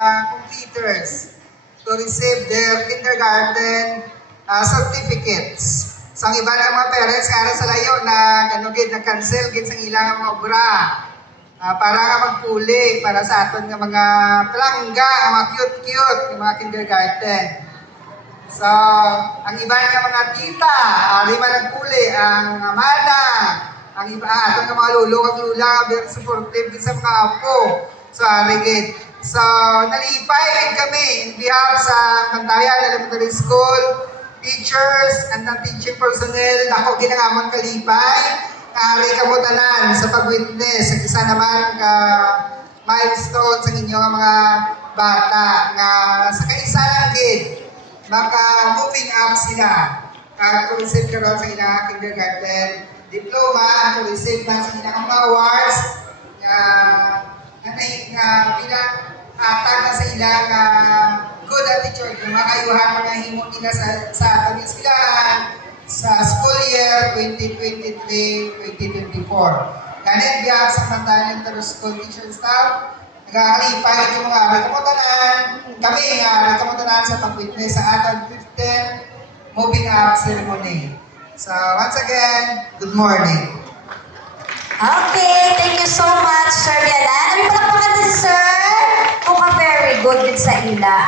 completers to receive their kindergarten certificates. So ang iba ng mga parents kaya sa layo na nag-cancel gid sa ilang mga obra para nga magpuli para sa aton nga mga palangga, ang mga cute-cute, yung mga kindergarten. So, ang iba nga mga tita, lima nagpuli, ang amada, ang iba, aton nga mga lolo at lula, very supportive sa mga apo. So, arigid. So, nalipay kami in behalf sa Bantayan Elementary School, teachers and non-teaching personnel, ako ginangamon kalipay, ari kamo tanan sa pag-witness, sa isa naman ka milestone sa inyong mga bata, nga sa kaisa lang din, maka-moving up sila, to receive karon sa ilang kindergarten diploma, to receive man sa ilang mga awards, nga bilang atag na sa ilang good attitude, yung makayuhan mga himo nila sa ating eskwelahan sa school year 2023-2024. Ganit biyak sa Bantayan Inter-School Teacher Staff, nag-aalipay yung mga rekomutanan, kami nga rekomutanan sa pag-witness sa ating 15th moving up ceremony. So once again, good morning. Okay, thank you so much, Sir Yalan. Ano yung palakpakan ni Sir? Mukhang very good din sa ila.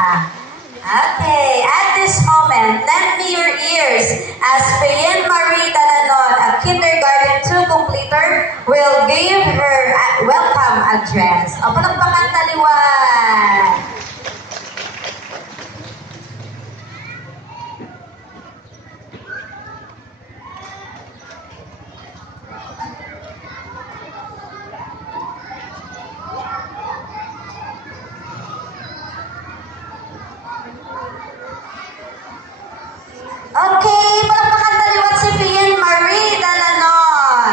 Okay, at this moment, lend me your ears as Payen Marie Talanon, a kindergarten 2 completer, will give her welcome address. O, palakpakan taliwan. Okay, palakpakan taliwan si Payen Marie Talanon.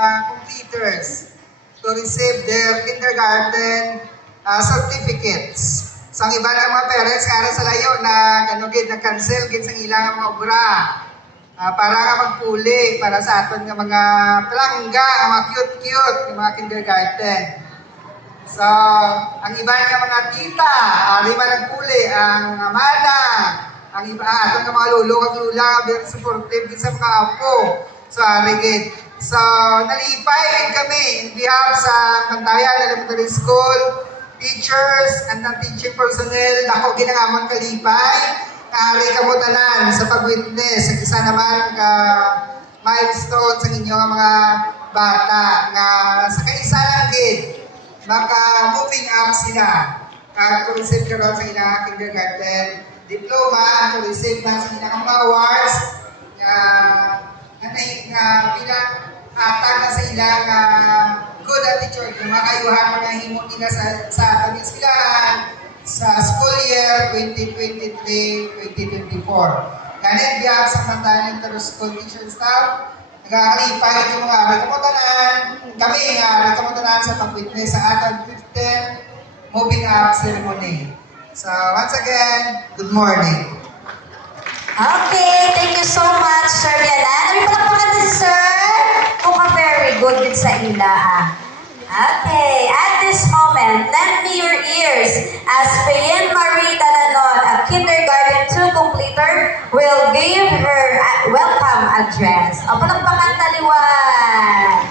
Completers to receive their kindergarten certificates. So ang iba ng mga parents kaya sa layo na nag-cancel gid sa ilang mga obra para nga magpuli para sa aton nga mga palangga, ang mga cute-cute, yung mga kindergarten. So, ang iba nga mga tita, lima nagpuli, ang amada, ang iba, aton nga mga lolo at lula, very supportive sa mga apo. So, arigid. So, nalipay kami in behalf sa Bantayan Elementary School, teachers and non-teaching personnel, ako ginangamon kalipay, ari kamo tanan sa pag-witness, sa isa naman ka milestone sa inyong mga bata, nga sa kaisa lang din, maka-moving up sila, to receive karon sa ilang kindergarten diploma, to receive man sa ilang mga awards, nga bilang atag na sa ilang good attitude, yung makayuhan mga himo nila sa ating eskwelahan sa school year 2023-2024. Ganit biyak sa Bantayan Inter-School Teacher Staff, nag-aalipay yung mga rekomutanan, kami nga rekomutanan sa pag-witness sa ating 15th moving up ceremony. So once again, good morning. Okay, thank you so much, Sir Yalan. Ano yung palakpakan ni Sir? Mukhang very good din sa ila. Okay, at this moment, lend me your ears as Payen Marie Talanon, a kindergarten 2 completer, will give her welcome address. O, palakpakan taliwan.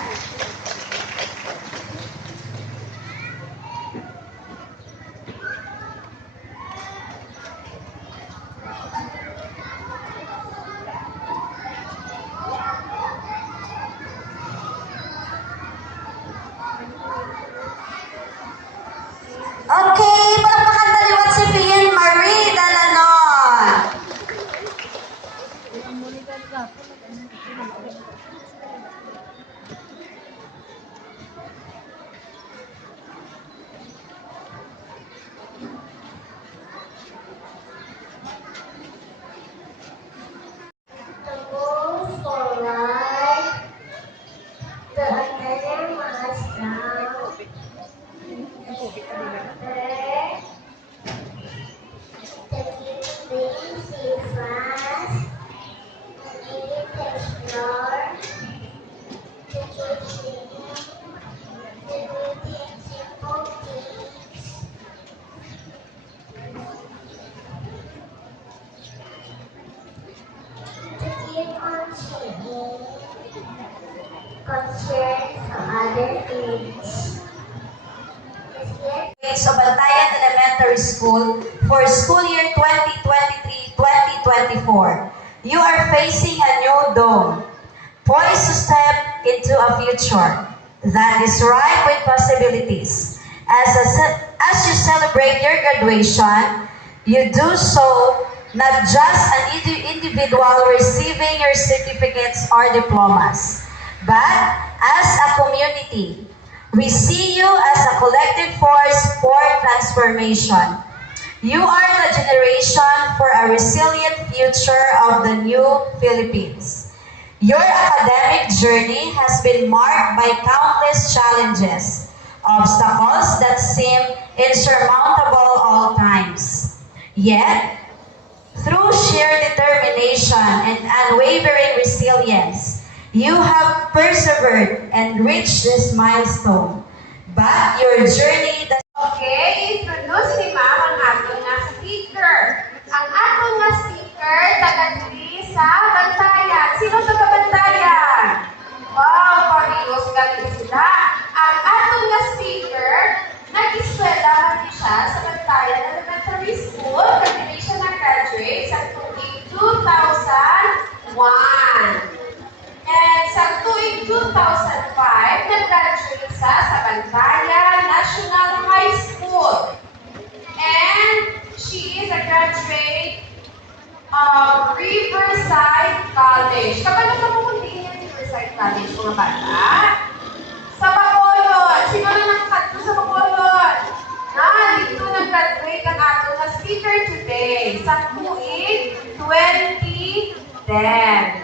Concerns of other things. Grades of Bantayan Elementary School for school year 2023-2024. You are facing a new dawn, poised to step into a future that is ripe with possibilities. As you celebrate your graduation, you do so not just an individual receiving your certificates or diplomas, but as a community. We see you as a collective force for transformation. You are the generation for a resilient future of the new Philippines. Your academic journey has been marked by countless challenges, obstacles that seem insurmountable all times. Yet, through sheer determination and unwavering resilience, you have persevered and reached this milestone. But your journey does Okay, introduce ni Ma'am ang ato nga speaker. Ang ato nga speaker, taga-diri sa Bantayan. Sino taga-Bantayan? Wow, pamilos galing sila. Ang ato nga speaker, nag-eskwelahan siya sa Bantayan Elementary School. Kasi siya na-graduate sa tuwing 2001. And sa tuwing 2005, nag-graduate siya sa Bantayan National High School. And she is a graduate of Riverside College. Kapag nakapupunti niya Riverside College, mga bata? Sa Bacolod. Sino na nakakadto sa Bacolod? Dito nag-graduate ang ato na speaker today sa tuwing 2010.